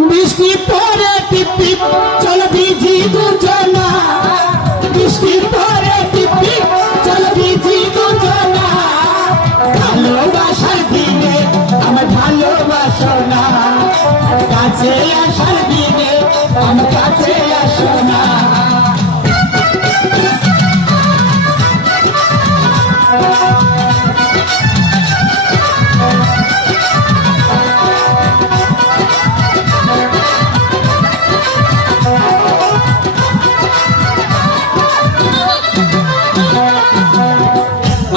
বৃষ্টি পরে টিপ টিপ চল ভিজি দুজনা বৃষ্টি পরে টিপ টিপ চল ভিজি দুজনা ভালোবাসার দিনে আমার ভালোবাসো না কাছে আসার দিনে আমার কাছে আসো না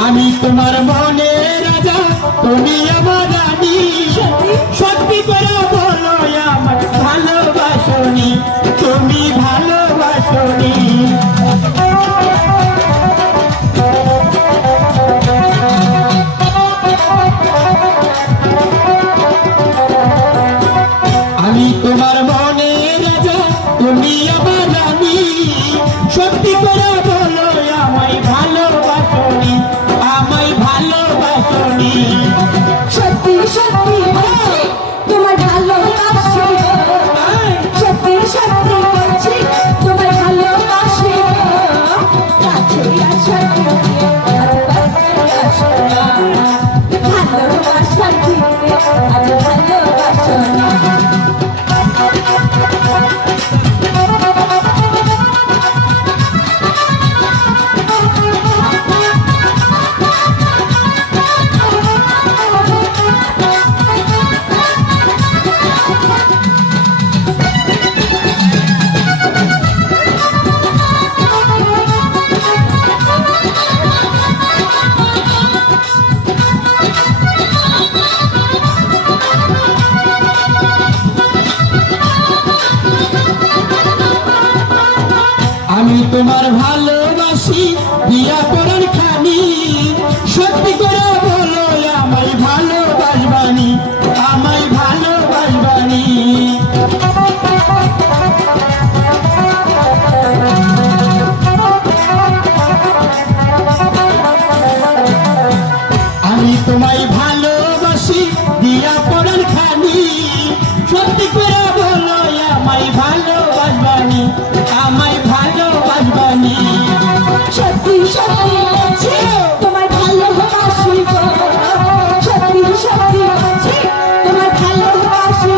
আমি তোমার মনে রাজা তুমি আমার রানী সত্যি করে বলো আমার ভালোবাসনি তুমি ভালোবাসনি আমি তোমার মনে রাজা তুমি আমার রানী সত্যি করে বলো আমায় ভালোবাসনি আমায় ভালোবাসনি সত্যি সত্যি বলছি তোমার ভালোবাসি সত্যি সত্যি বলছি তোমার ভালোবাসি কাছে আসার দিনে ভালোবাসার দিনে আজ ভালোবাসো না আমি তোমার ভালোবাসি দিয়া পরার খানি সত্যি করে বলো আমায় ভালোবাসবানি আমায় ভালোবাসবানি আমি তোমায় ভালোবাসি দিয়া পরার খানি সত্যি করে বলো আমায় ভালোবাসবানি আমায় ভালোবাসবানি সত্যি সত্যি বলছি তোমার ভালোবাসি সত্যি সত্যি বলছি তোমার ভালোবাসি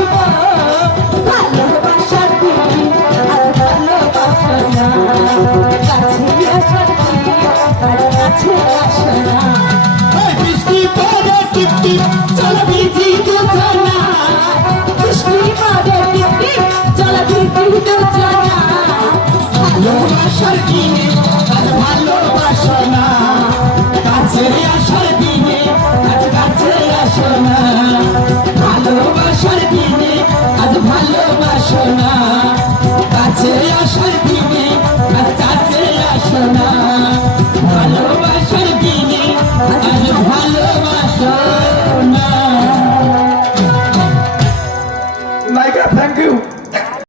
ভালোবাসার দিন আর ভালোবাসো না কাছে আসার দিন আর কাছে আসো না বৃষ্টি পরে টিপ টিপ চল ভিজি দুজনা বৃষ্টি পড়ে টিপ টিপ চল ভিজি দুজনা ভালোবাসার দিনে